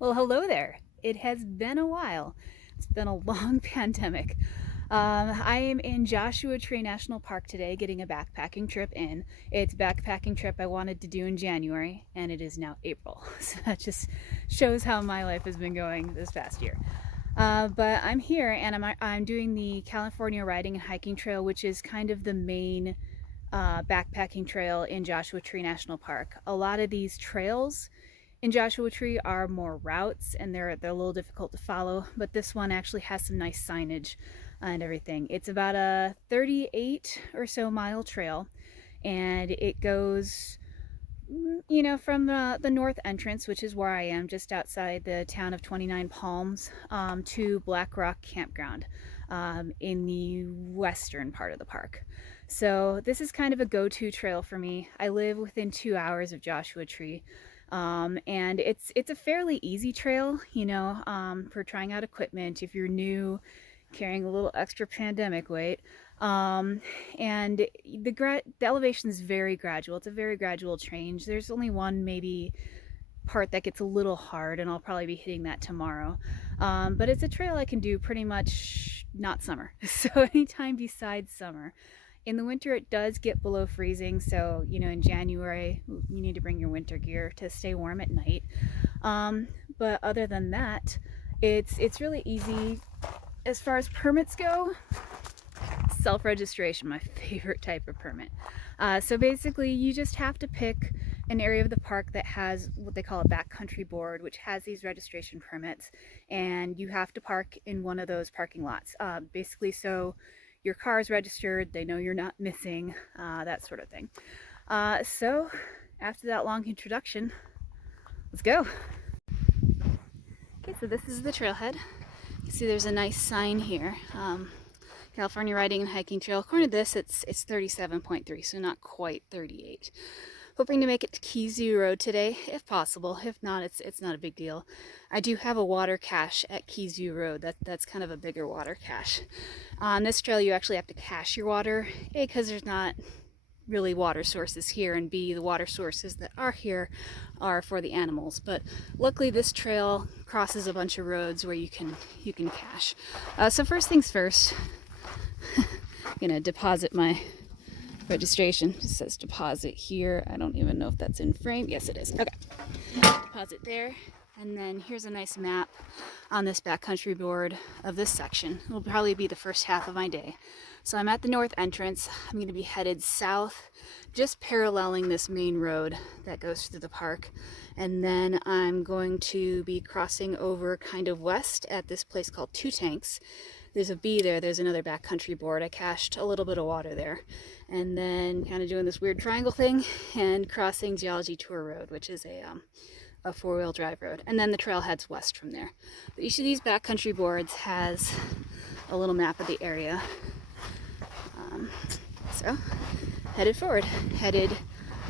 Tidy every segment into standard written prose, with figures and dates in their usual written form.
Well, hello there. It has been a while. It's been a long pandemic. I am in Joshua Tree National Park today getting a backpacking trip in. It's a backpacking trip I wanted to do in January, and it is now April. So that just shows how my life has been going this past year. But I'm here and I'm doing the California Riding and Hiking Trail, which is kind of the main backpacking trail in Joshua Tree National Park. A lot of these trails in Joshua Tree are more routes and they're a little difficult to follow, but this one actually has some nice signage and everything. It's about a 38 or so mile trail, and it goes from the north entrance, which is where I am, just outside the town of 29 Palms, to Black Rock Campground in the western part of the park. So this is kind of a go-to trail for me. I live within 2 hours of Joshua Tree, and it's a fairly easy trail, for trying out equipment if you're new, carrying a little extra pandemic weight. And the elevation is very gradual. It's a very gradual change. There's only one maybe part that gets a little hard, and I'll probably be hitting that tomorrow. But it's a trail I can do pretty much not summer, so anytime besides summer. In the winter, it does get below freezing, so in January you need to bring your winter gear to stay warm at night. But other than that, it's really easy. As far as permits go, self-registration, my favorite type of permit. So basically, you just have to pick an area of the park that has what they call a backcountry board, which has these registration permits, and you have to park in one of those parking lots. Basically, so your car is registered, they know you're not missing, that sort of thing. So after that long introduction, let's go. Okay, so this is the trailhead. You can see there's a nice sign here. California Riding and Hiking Trail. According to this, it's 37.3, so not quite 38. Hoping to make it to Keys Road today, if possible. If not, it's not a big deal. I do have a water cache at Keys Road. That's kind of a bigger water cache. On this trail, you actually have to cache your water, A, because there's not really water sources here, and B, the water sources that are here are for the animals. But luckily, this trail crosses a bunch of roads where you can cache. So first things first. I'm gonna deposit my registration. It says deposit here. I don't even know if that's in frame. Yes, it is. Okay. Deposit there. And then here's a nice map on this backcountry board of this section. It'll probably be the first half of my day. So I'm at the north entrance. I'm going to be headed south, just paralleling this main road that goes through the park. And then I'm going to be crossing over kind of west at this place called Two Tanks. There's a B there. There's another backcountry board. I cached a little bit of water there. And then kind of doing this weird triangle thing and crossing Geology Tour Road, which is a four-wheel drive road. And then the trail heads west from there. But each of these backcountry boards has a little map of the area. So headed forward. Headed,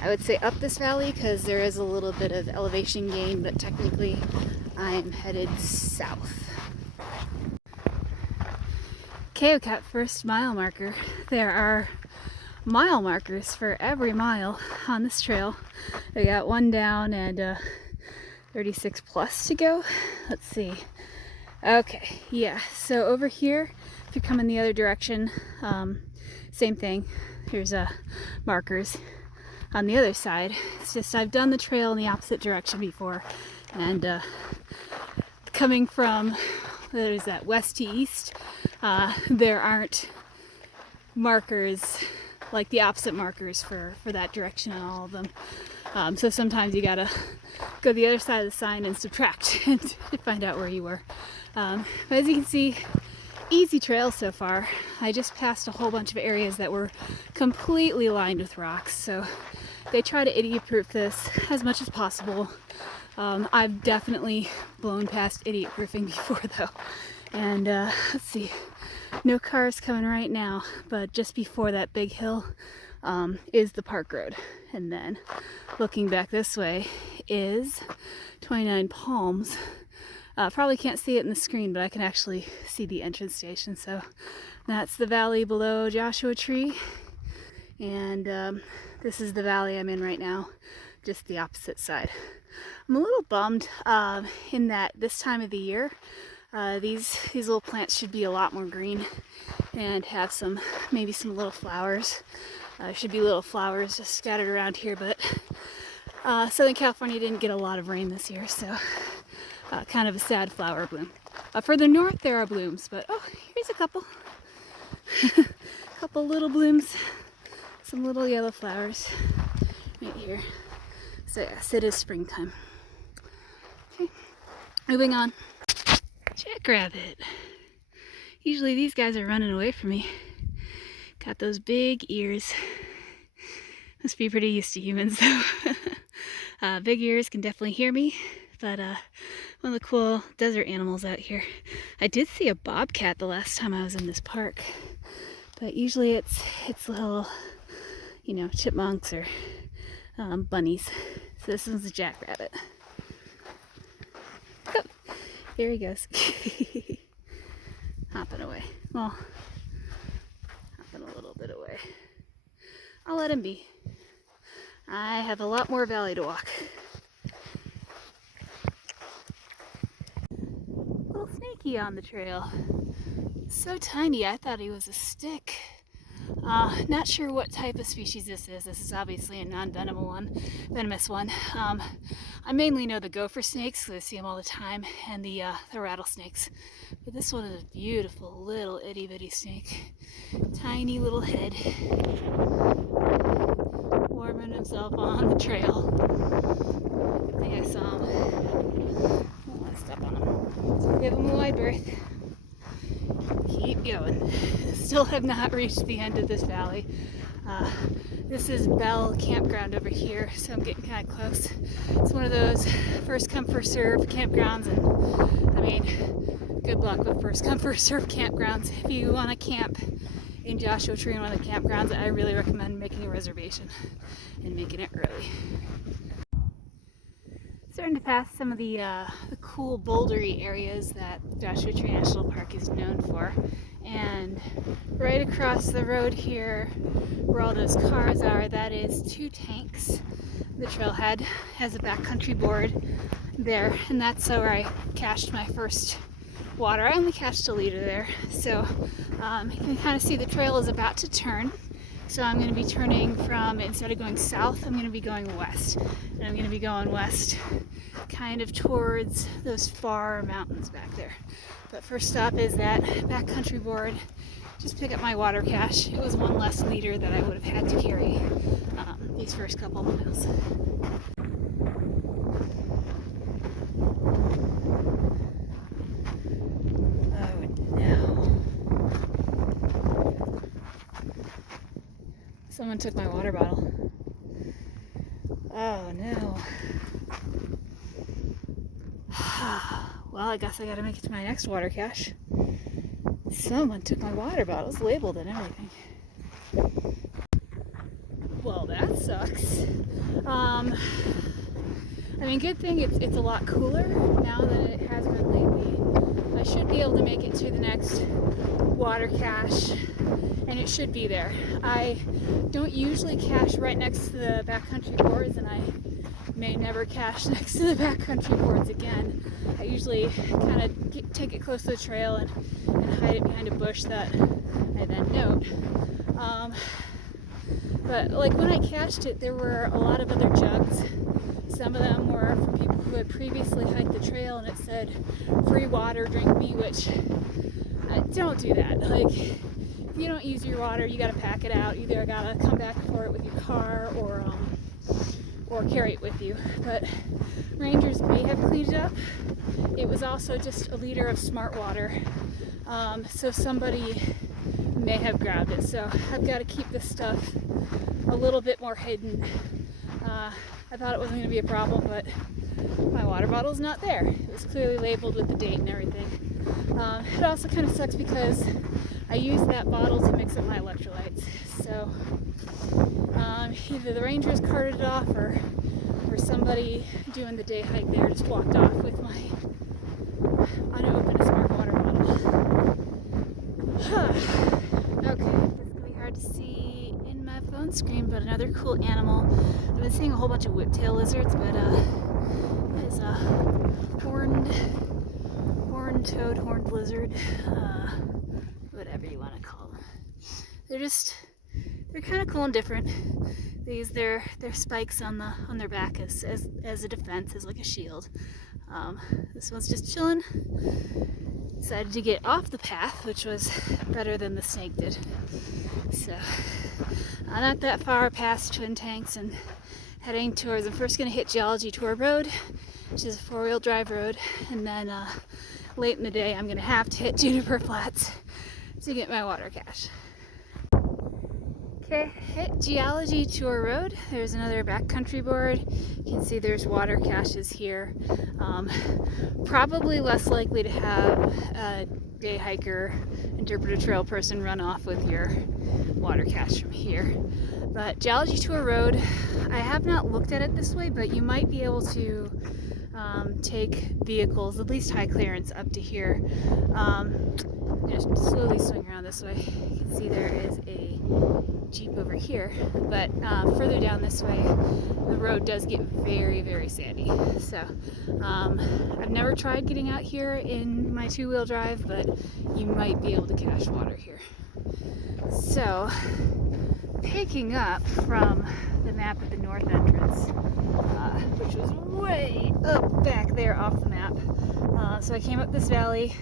I would say, up this valley because there is a little bit of elevation gain, but technically I'm headed south. Okay, we've got first mile marker. There are mile markers for every mile on this trail. We got one down and 36 plus to go. Let's see. Okay, yeah, so over here, if you're coming the other direction, same thing. Here's markers on the other side. It's just I've done the trail in the opposite direction before, and coming from, there's that west to east, there aren't markers like the opposite markers for that direction on all of them. So sometimes you gotta go the other side of the sign and subtract to find out where you were. But as you can see, easy trail so far. I just passed a whole bunch of areas that were completely lined with rocks, so they try to idiot-proof this as much as possible. I've definitely blown past idiot-proofing before though. And let's see, no cars coming right now, but just before that big hill is the park road. And then looking back this way is 29 Palms. Probably can't see it in the screen, but I can actually see the entrance station. So that's the valley below Joshua Tree. And this is the valley I'm in right now. just the opposite side. I'm a little bummed in that this time of the year, these little plants should be a lot more green and have maybe some little flowers. Should be little flowers just scattered around here, but Southern California didn't get a lot of rain this year, so kind of a sad flower bloom. Further north there are blooms, but oh, here's a couple. Couple little blooms, some little yellow flowers right here. So yes, it is springtime. Okay, moving on. Jackrabbit. Usually these guys are running away from me. Got those big ears. Must be pretty used to humans though. Big ears can definitely hear me, but one of the cool desert animals out here. I did see a bobcat the last time I was in this park, but usually it's little, you know, chipmunks or bunnies. So this one's a jackrabbit. Oh, there he goes. Hopping away. Well, hopping a little bit away. I'll let him be. I have a lot more valley to walk. Little snaky on the trail. So tiny, I thought he was a stick. Not sure what type of species this is. This is obviously a non-venomous one. I mainly know the gopher snakes, because I see them all the time, and the rattlesnakes. But this one is a beautiful little itty bitty snake. Tiny little head. Warming himself on the trail. Good thing I saw him. I don't want to step on him. Give him a wide berth. Keep going. Still have not reached the end of this valley. This is Bell Campground over here, so I'm getting kind of close. It's one of those first come first serve campgrounds, and I mean, good luck with first come first serve campgrounds. If you want to camp in Joshua Tree, one of the campgrounds, I really recommend making a reservation and making it early. Starting to pass some of the cool bouldery areas that Joshua Tree National Park is known for, and right across the road here where all those cars are, that is 2 tanks. The Trailhead has a backcountry board there, and that's where I cached my first water. I only cached a liter there, so you can kind of see the trail is about to turn. So I'm going to be turning from, instead of going south, I'm going to be going west. And I'm going to be going west kind of towards those far mountains back there. But first stop is that backcountry board. Just pick up my water cache. It was 1 less liter that I would have had to carry these first couple miles. Oh no. Someone took my water bottle. Oh no. Well, I guess I gotta make it to my next water cache. Someone took my water bottle. It's labeled and everything. Well, that sucks. I mean, good thing it's a lot cooler now than it has been lately. I should be able to make it to the next water cache, and it should be there. I don't usually cache right next to the backcountry boards, and I may never cache next to the backcountry boards again. I usually kind of take it close to the trail and hide it behind a bush that I then note. But like when I cached it, there were a lot of other jugs. Some of them were for people who had previously hiked the trail, and it said free water, drink me, which don't do that. Like, if you don't use your water, you gotta pack it out. Either gotta come back for it with your car or carry it with you. But rangers may have cleaned it up. It was also just a liter of smart water, so somebody may have grabbed it. So I've got to keep this stuff a little bit more hidden. I thought it wasn't going to be a problem, but my water bottle's not there. It was clearly labeled with the date and everything. It also kind of sucks because I use that bottle to mix up my electrolytes. So either the rangers carted it off or somebody doing the day hike there just walked off with my unopened smart water bottle. Okay, this is going to be hard to see in my phone the screen, but another cool animal. I've been seeing a whole bunch of whiptail lizards, but there's a horned toad, horned lizard, whatever you want to call them. They're kind of cool and different. They use their spikes on their back as a defense, as like a shield. This one's just chilling. Decided to get off the path, which was better than the snake did. So, not that far past Twin Tanks and heading towards, I'm first going to hit Geology Tour Road, which is a 4-wheel drive road, and then late in the day I'm going to have to hit Juniper Flats to get my water cache. Okay, hit Geology Tour Road. There's another backcountry board. You can see there's water caches here. Probably less likely to have a day hiker, interpretive trail person run off with your water cache from here. But Geology Tour Road, I have not looked at it this way, but you might be able to take vehicles, at least high clearance, up to here. I'm going to slowly swing around this way. You can see there is a Jeep over here, but further down this way the road does get very, very sandy. So I've never tried getting out here in my 2-wheel drive, but you might be able to cache water here. So picking up from the map at the north entrance, which was way up back there off the map, so I came up this valley,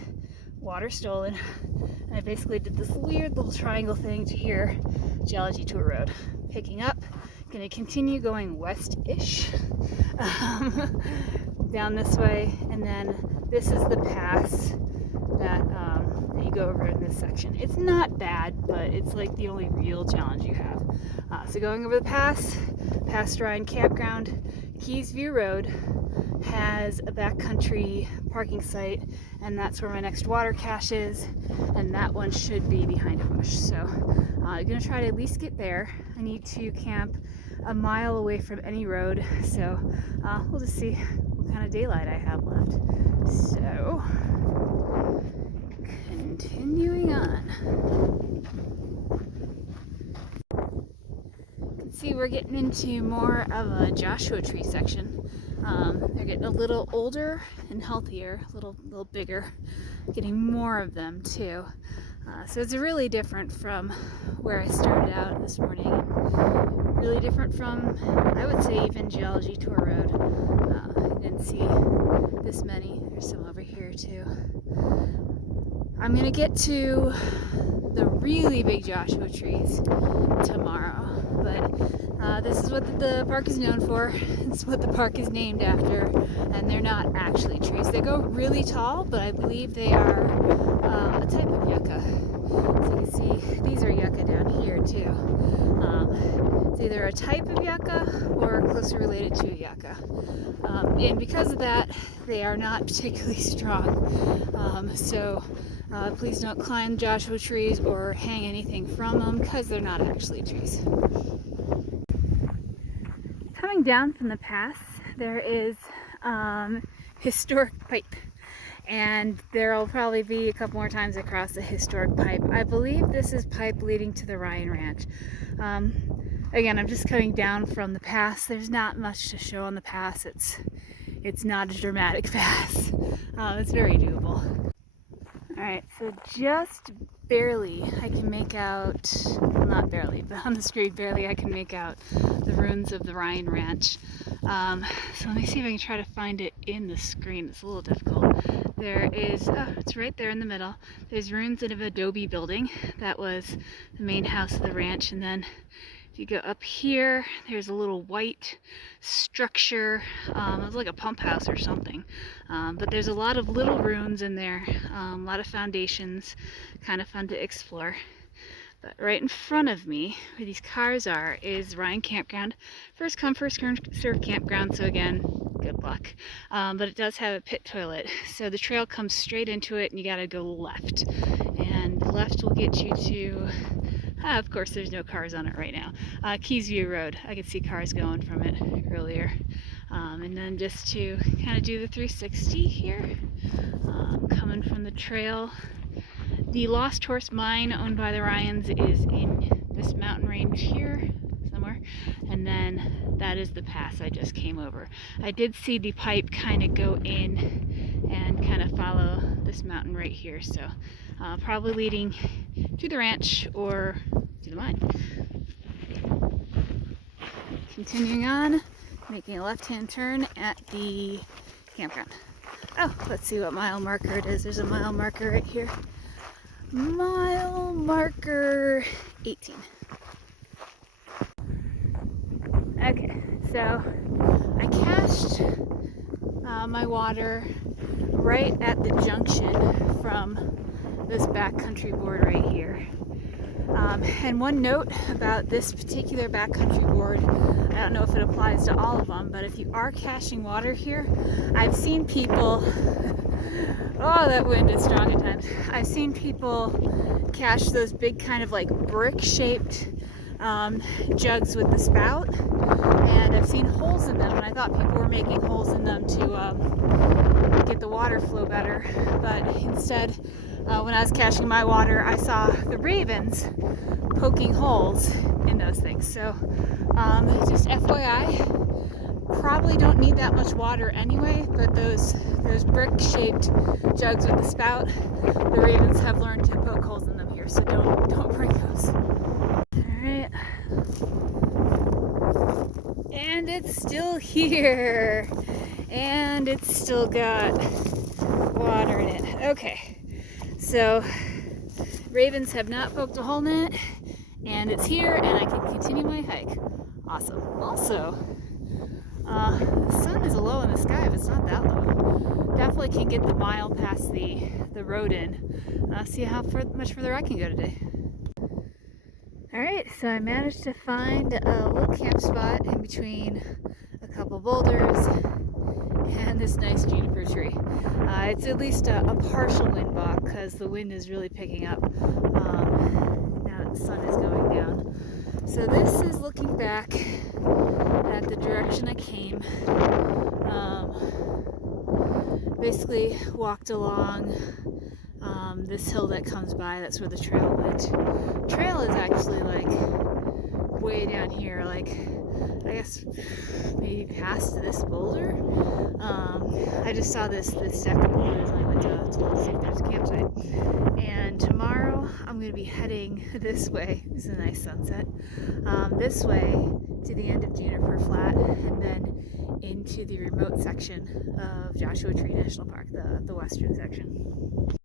water stolen, and I basically did this weird little triangle thing to here, Geology Tour Road. Picking up, gonna continue going west-ish down this way, and then this is the pass that you go over in this section. It's not bad, but it's like the only real challenge you have. So going over the pass, past Ryan Campground, Keys View Road has a backcountry parking site, and that's where my next water cache is, and that one should be behind a bush. So I'm gonna try to at least get there. I need to camp a mile away from any road, so we'll just see what kind of daylight I have left. So continuing on. You can see we're getting into more of a Joshua tree section. They're getting a little older and healthier, a little bigger, getting more of them too. So it's really different from where I started out this morning. Really different from, I would say, even Geology Tour Road. I didn't see this many. There's some over here too. I'm gonna get to the really big Joshua trees tomorrow, but this is what the park is known for. It's what the park is named after, and they're not actually trees. They go really tall, but I believe they are a type of yucca. So you can see these are yucca down here too. It's either a type of yucca or closely related to a yucca. And because of that, they are not particularly strong. So please don't climb Joshua trees or hang anything from them, because they're not actually trees. Coming down from the pass, there is historic pipe, and there'll probably be a couple more times across the historic pipe. I believe this is pipe leading to the Ryan Ranch. Again, I'm just coming down from the pass. There's not much to show on the pass. It's not a dramatic pass. It's very doable. Alright, so just barely I can make out, well, not barely, but on the screen barely I can make out the ruins of the Ryan Ranch. So let me see if I can try to find it in the screen. It's a little difficult. There is, it's right there in the middle. There's ruins of an adobe building that was the main house of the ranch, and then if you go up here, there's a little white structure. It's like a pump house or something. But there's a lot of little ruins in there, a lot of foundations, kind of fun to explore. But right in front of me, where these cars are, is Ryan Campground. First come, first served campground, so again, good luck. But it does have a pit toilet, so the trail comes straight into it, and you gotta go left. And left will get you to, of course there's no cars on it right now, Keys View Road. I could see cars going from it earlier. And then just to kind of do the 360 here, coming from the trail. The Lost Horse Mine, owned by the Ryans, is in this mountain range here. and then that is the pass I just came over. I did see the pipe kind of go in and kind of follow this mountain right here, so probably leading to the ranch or to the mine. Continuing on, making a left-hand turn at the campground. Oh, let's see what mile marker it is. There's a mile marker right here. Mile marker 18. Okay, so I cached my water right at the junction from this backcountry board right here. And one note about this particular backcountry board, I don't know if it applies to all of them, but if you are caching water here, I've seen people, oh, that wind is strong at times. I've seen people cache those big kind of like brick-shaped jugs with the spout, and I've seen holes in them, and I thought people were making holes in them to get the water flow better, but instead, when I was caching my water, I saw the ravens poking holes in those things. So just FYI, probably don't need that much water anyway, but those brick-shaped jugs with the spout, the ravens have learned to poke holes in them here, so don't bring those. Alright. And it's still here. And it's still got water in it. Okay. So ravens have not poked a hole in it, and it's here, and I can continue my hike. Awesome. Also, the sun is low in the sky, but it's not that low. Definitely can get the mile past the road in. See how much further I can go today. Alright, so I managed to find a little camp spot in between a couple boulders and this nice juniper tree. It's at least a partial wind block because the wind is really picking up now that the sun is going down. So this is looking back at the direction I came. Basically walked along this hill that comes by. That's where the trail went. Trail is actually like way down here, like I guess maybe past this boulder. I just saw this stack of boulders and I went to see if there's a campsite. And tomorrow I'm going to be heading this way. This is a nice sunset. This way to the end of Juniper Flat and then into the remote section of Joshua Tree National Park, the western section.